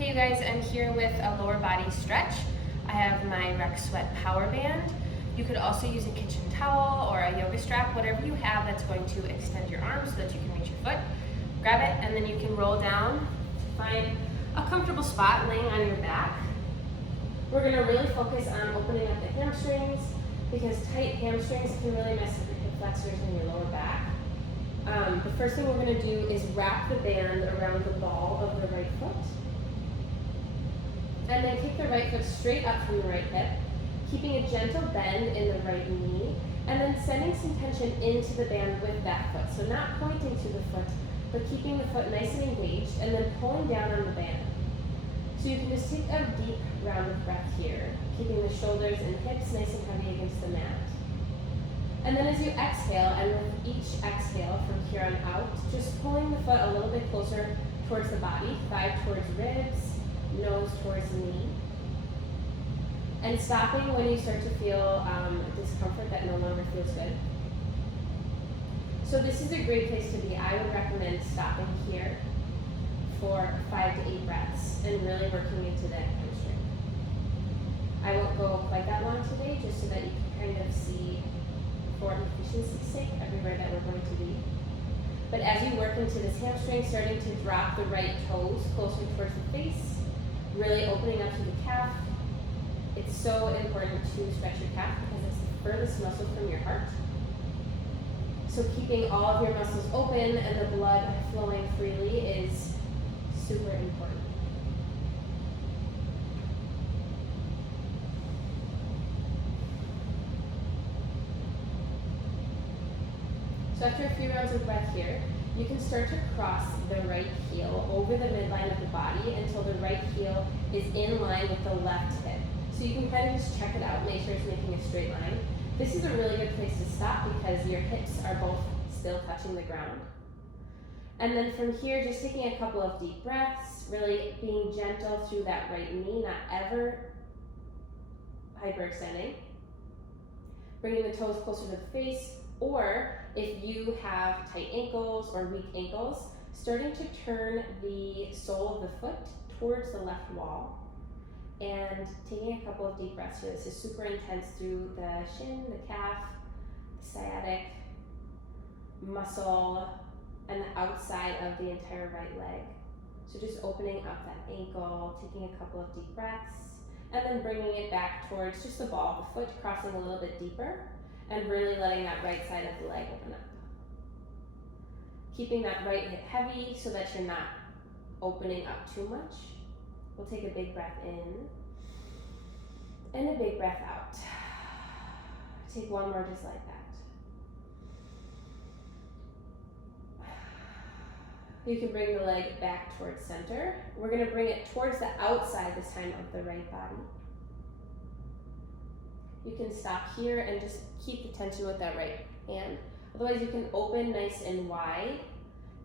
Hey you guys, I'm here with a lower body stretch. I have my Rec Sweat Power Band. You could also use a kitchen towel or a yoga strap, whatever you have that's going to extend your arms so that you can reach your foot. Grab it and then you can roll down to find a comfortable spot laying on your back. We're going to really focus on opening up the hamstrings because tight hamstrings can really mess with your hip flexors and your lower back. The first thing we're going to do is wrap the band around the ball of the right foot. And then kick the right foot straight up from the right hip, keeping a gentle bend in the right knee, and then sending some tension into the band with that foot. So not pointing to the foot, but keeping the foot nice and engaged, and then pulling down on the band. So you can just take a deep round of breath here, keeping the shoulders and hips nice and heavy against the mat. And then as you exhale, and with each exhale from here on out, just pulling the foot a little bit closer towards the body, thigh towards ribs, nose towards knee, and stopping when you start to feel discomfort that no longer feels good. So this is a great place to be. I would recommend stopping here for 5 to 8 breaths and really working into that hamstring. I won't go quite that long today, just so that you can kind of see, for efficiency's sake, everywhere that we're going to be. But as you work into this hamstring, starting to drop the right toes closer towards the face, really opening up to the calf. It's so important to stretch your calf because it's the furthest muscle from your heart. So keeping all of your muscles open and the blood flowing freely is super important. So after a few rounds of breath here, you can start to cross the right heel over the midline of the body until the right heel is in line with the left hip. So you can kind of just check it out, make sure it's making a straight line. This is a really good place to stop because your hips are both still touching the ground. And then from here, just taking a couple of deep breaths, really being gentle through that right knee, not ever hyperextending. Bringing the toes closer to the face, or if you have tight ankles or weak ankles, starting to turn the sole of the foot towards the left wall and taking a couple of deep breaths here. This is super intense through the shin, the calf, the sciatic muscle, and the outside of the entire right leg. So just opening up that ankle, taking a couple of deep breaths, and then bringing it back towards just the ball of the foot, crossing a little bit deeper, and really letting that right side of the leg open up. Keeping that right hip heavy so that you're not opening up too much. We'll take a big breath in and a big breath out. Take one more just like that. You can bring the leg back towards center. We're going to bring it towards the outside this time of the right body. You can stop here and just keep the tension with that right hand. Otherwise you can open nice and wide,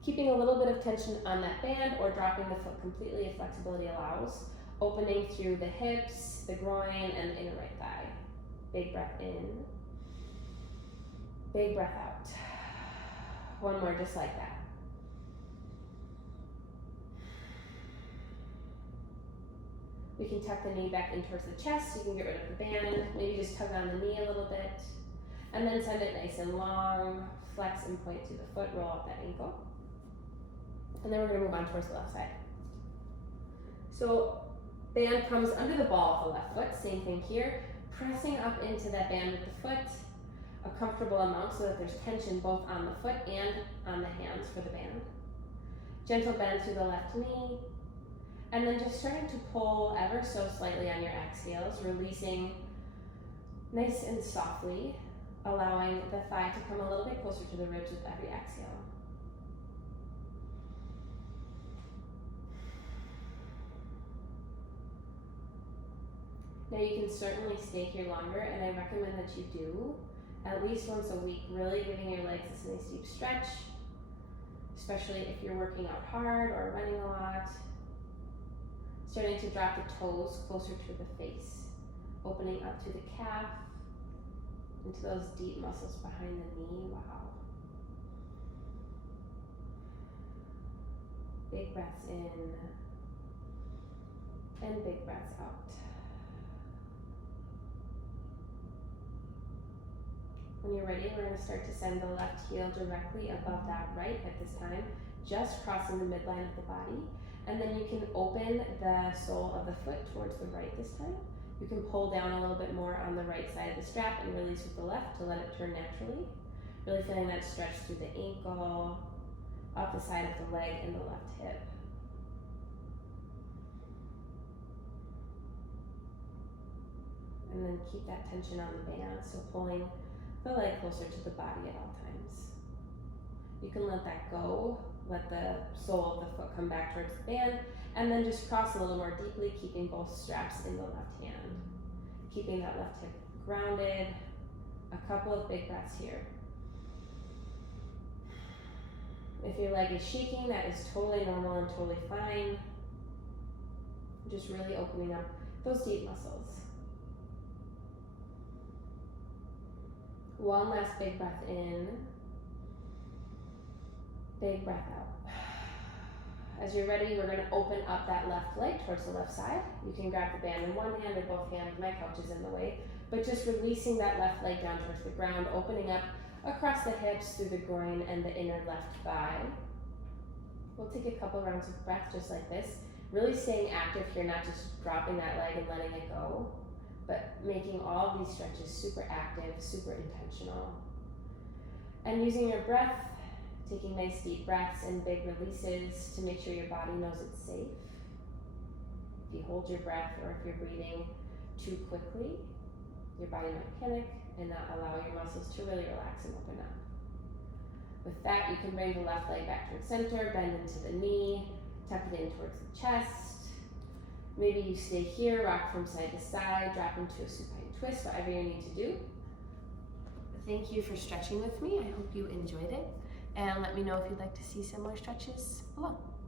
keeping a little bit of tension on that band or dropping the foot completely if flexibility allows. Opening through the hips, the groin, and the inner right thigh. Big breath in. Big breath out. One more just like that. We can tuck the knee back in towards the chest. You can get rid of the band. Maybe just tug on the knee a little bit. And then send it nice and long. Flex and point to the foot. Roll up that ankle. And then we're going to move on towards the left side. So band comes under the ball of the left foot. Same thing here. Pressing up into that band with the foot. A comfortable amount so that there's tension both on the foot and on the hands for the band. Gentle bend through the left knee. And then just starting to pull ever so slightly on your exhales, releasing nice and softly, allowing the thigh to come a little bit closer to the ribs with every exhale. Now you can certainly stay here longer, and I recommend that you do at least once a week, really giving your legs this nice deep stretch, especially if you're working out hard or running a lot. Starting to drop the toes closer to the face, opening up to the calf, into those deep muscles behind the knee. Wow. Big breaths in and big breaths out. When you're ready, we're going to start to send the left heel directly above that right at this time, just crossing the midline of the body. And then you can open the sole of the foot towards the right this time. You can pull down a little bit more on the right side of the strap and release with the left to let it turn naturally. Really feeling that stretch through the ankle, up the side of the leg and the left hip. And then keep that tension on the band, so pulling the leg closer to the body at all times. You can let that go, let the sole of the foot come back towards the band, and then just cross a little more deeply, keeping both straps in the left hand. Keeping that left hip grounded. A couple of big breaths here. If your leg is shaking, that is totally normal and totally fine. Just really opening up those deep muscles. One last big breath in. Big breath out. As you're ready, we're going to open up that left leg towards the left side. You can grab the band in one hand or both hands. My couch is in the way. But just releasing that left leg down towards the ground, opening up across the hips, through the groin, and the inner left thigh. We'll take a couple rounds of breath just like this. Really staying active here, not just dropping that leg and letting it go, but making all of these stretches super active, super intentional. And using your breath, taking nice deep breaths and big releases to make sure your body knows it's safe. If you hold your breath or if you're breathing too quickly, your body might panic and not allow your muscles to really relax and open up. With that, you can bring the left leg back towards center, bend into the knee, tuck it in towards the chest. Maybe you stay here, rock from side to side, drop into a supine twist, whatever you need to do. Thank you for stretching with me. I hope you enjoyed it. And let me know if you'd like to see similar stretches below.